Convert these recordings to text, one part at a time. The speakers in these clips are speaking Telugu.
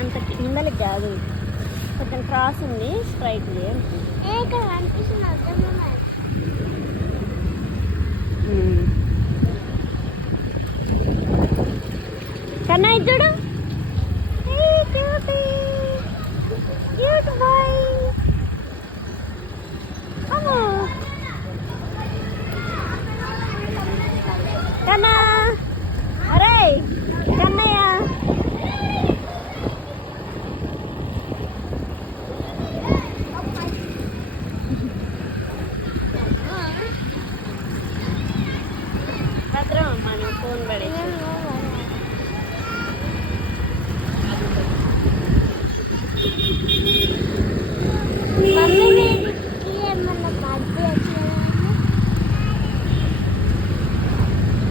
అంత కిందలకి కాదు, కొంచెం క్రాస్ ఉంది, స్ట్రైట్ ఇక్కడ కనిపిస్తుంది కన్నా ఇద్దడు కన్నా, అరే కన్నయ్య భద్రం అమ్మా, నువ్వు ఫోన్ పడే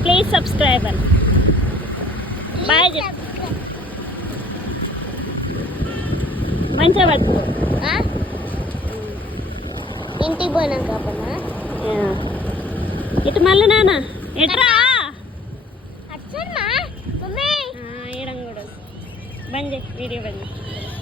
ప్లీజ్ సబ్స్క్రైబర్ బాయ్ చెప్పు, మంచిగా పట్టుకో. ఇంటికి పోయినాక ఇటు మళ్ళీ నాన్న ఎట్రా అచ్చమ్మా మమ్మీ ఈడం కూడా బంద్ చేయి, వీడియో బంద్ చేయి.